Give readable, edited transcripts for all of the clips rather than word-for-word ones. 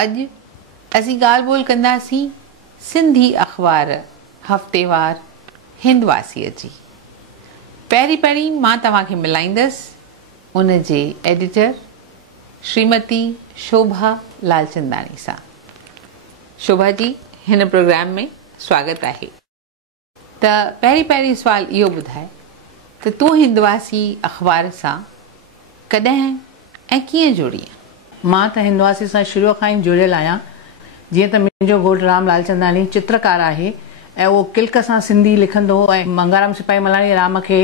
अॼु असीं ॻाल्हि ॿोल कंदासीं सिंधी अख़बार हफ़्तेवार हिंदवासीअ जी। पहिरीं मां तव्हांखे मिलाईंदसि उन जे एडिटर श्रीमती शोभा लालचंदानी सां। शोभा जी, हिन प्रोग्राम में स्वागत आहे। त पहिरीं सुवाल इहो ॿुधाए त तूं हिंदवासी अख़बार सां कॾहिं ऐं कीअं जुड़ी? मां त हिंदवासी सां शुरू खां ई जुड़ियल आहियां। जीअं त मुंहिंजो घोटु राम लालचंदानी चित्रकार आहे ऐं उहो किल्क सां सिंधी लिखंदो हो ऐं मंगाराम सिपाही मलाणी राम खे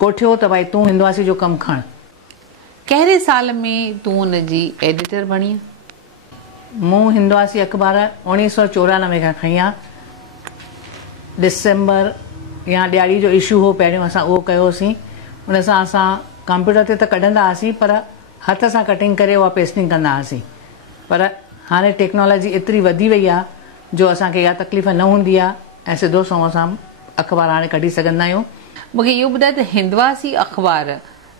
कोठियो त भई तूं हिंदवासी जो कमु खण। कहिड़े साल में तूं उन जी एडिटर बणी? मूं हिंदवासी अख़बार 1994 खां खई आहे। डिसेंबर या ॾियारी जो इशू हो, पहिरियों असां उहो कयोसीं। उन सां असां कंप्यूटर ते त कढंदा हुआसीं पर हथ सां कटिंग करे उहा पेस्टिंग कंदा हुआसीं। पर हाणे टेक्नोलॉजी एतिरी वधी वई आहे जो असांखे इहा तकलीफ़ न हूंदी आहे ऐं सिधो सो असां अख़बार हाणे कढी सघंदा आहियूं। मूंखे इहो ॿुधाए त हिंदवासी अख़बार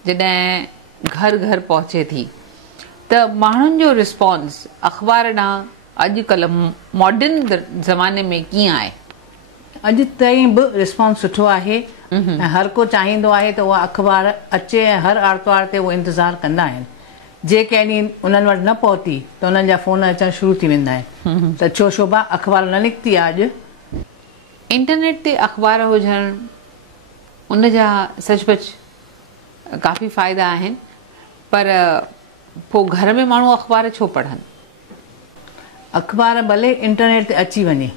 जॾहिं घर घर पहुचे थी त माण्हुनि जो रिस्पॉन्स अख़बार ॾांहुं अॼुकल्ह मॉडर्न ज़माने में कीअं आहे? अॼु ताईं बि रिस्पॉन्स सुठो आहे ऐं हर को चाहींदो आहे त उहा अख़बार अचे ऐं हर आर्तवार ते उहो इंतज़ारु कंदा आहिनि। जे कंहिं ॾींहुं उन्हनि वटि न पहुती त उन्हनि जा फ़ोन अचणु शुरू थी वेंदा आहिनि त छो शोभा अख़बार न निकिती आहे अॼु? इंटरनेट ते अख़बार हुजणु उन जा सचमुच काफ़ी फ़ाइदा आहिनि, पर पोइ घर में माण्हू अख़बार छो पढ़नि? अख़बार भले इंटरनेट ते अची वञे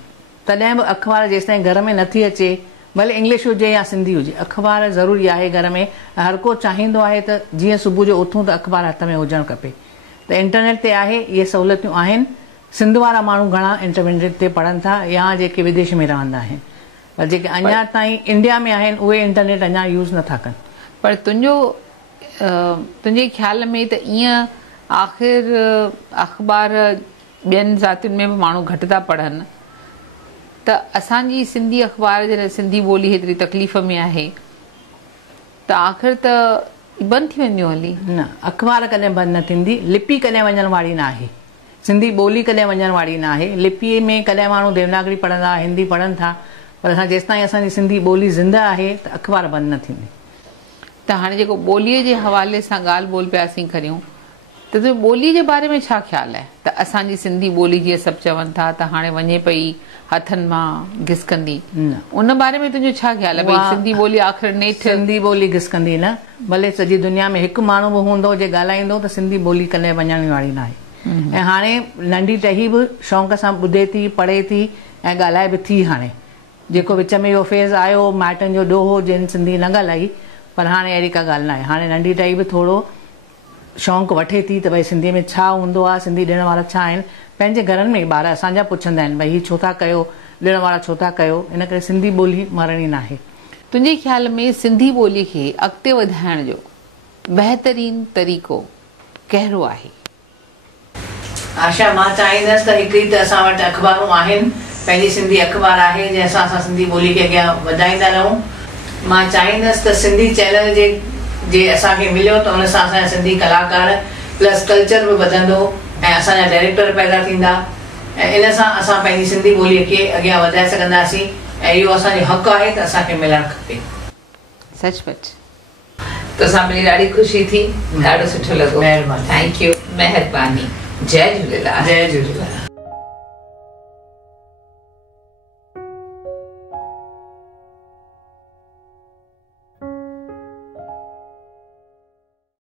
तॾहिं बि अख़बार जेसिताईं घर में नथी अचे, भले इंग्लिश हुजे या सिंधी हुजे, अख़बार ज़रूरी आहे घर में। हर को चाहींदो आहे त जीअं सुबुह जो उथूं त अख़बार हथ में हुजणु खपे। त इंटरनेट ते आहे, इहे सहूलियतूं आहिनि। सिंध वारा माण्हू घणा इंटरनेट ते पढ़नि था या जेके विदेश में रहंदा आहिनि, पर जेके अञा ताईं इंडिया में आहिनि उहे इंटरनेट अञा यूज़ नथा कनि। पर तुंहिंजे ख़्याल में त ईअं आख़िर अख़बार ॿियनि ज़ातियुनि में बि माण्हू घटि था पढ़नि, त असांजी सिंधी अख़बार जॾहिं सिंधी ॿोली हेतिरी तकलीफ़ में आहे त आख़िर त बंदि थी वेंदियूं हली? न, अख़बार कॾहिं बंदि न थींदी। लिपि कॾहिं वञण वारी न आहे, सिंधी ॿोली कॾहिं वञण वारी न आहे। लिपीअ में कॾहिं माण्हू देवनागरी पढ़ंदा, हिंदी पढ़नि था, पर असां जेसिताईं असांजी सिंधी ॿोली ज़िंदा आहे त अख़बार बंदि न थींदी। त हाणे जेको ॿोलीअ जे हवाले सां ॻाल्हि ॿोल पियासीं करियूं, त ॿोलीअ जे बारे में छा ख़्यालु आहे? त असांजी सिंधी ॿोली जीअं सभु चवनि था त हाणे वञे पई हथनि मां घिसकंदी, उन बारे में तुंहिंजो छा ख़्यालु आहे? भई सिंधी ॿोली आख़िर नेठि सिंधी ॿोली घिसकंदी न। भले सॼी दुनिया में हिकु माण्हू बि हूंदो जे ॻाल्हाईंदो त सिंधी ॿोली कॾहिं वञण वारी न आहे। ऐं हाणे नंढी टही बि शौक़ सां ॿुधे थी, पढ़े थी ऐं ॻाल्हाए बि थी। हाणे जेको विच में इहो फेज़ आयो माइटनि जो ॾोहो जिन सिंधी न ॻाल्हाई, पर हाणे अहिड़ी का ॻाल्हि न आहे। हाणे नंढी टही बि थोरो शौक़ु वठे थी त भई सिंधीअ में छा हूंदो आहे, सिंधी ॾिण वारा छा आहिनि। पंहिंजे घरनि में ॿार असांजा पुछंदा आहिनि भई हीउ छो था कयो, ॾिण वारा छो था कयो। इन करे सिंधी ॿोली मरणी न आहे। तुंहिंजे ख़्याल में सिंधी ॿोलीअ खे अॻिते वधाइण जो बहितरीन तरीक़ो कहिड़ो आहे? आशा, मां चाहींदसि त हिकिड़ी त असां वटि अख़बारूं आहिनि, पंहिंजी सिंधी अख़बार आहे जंहिंसां असां सिंधी ॿोली खे अॻियां वधाईंदा रहूं। मां चाहींदसि त सिंधी चैनल जे असांखे मिलियो त उन सां असांजा सिंधी कलाकार प्लस कल्चर बि वधंदो ऐं असांजा डायरेक्टर पैदा थींदा ऐं इन सां असां पंहिंजी सिंधी ॿोलीअ खे अॻियां वधाए सघंदासीं ऐं इहो असांजो हक़ु आहे त असांखे मिलणु खपे। सचमुच तोसां मिली ॾाढी ख़ुशी थी, ॾाढो सुठो लॻो। महिरबानी। थैंक यू, महिरबानी। जय झूलेलाल। जय झूलेलाल।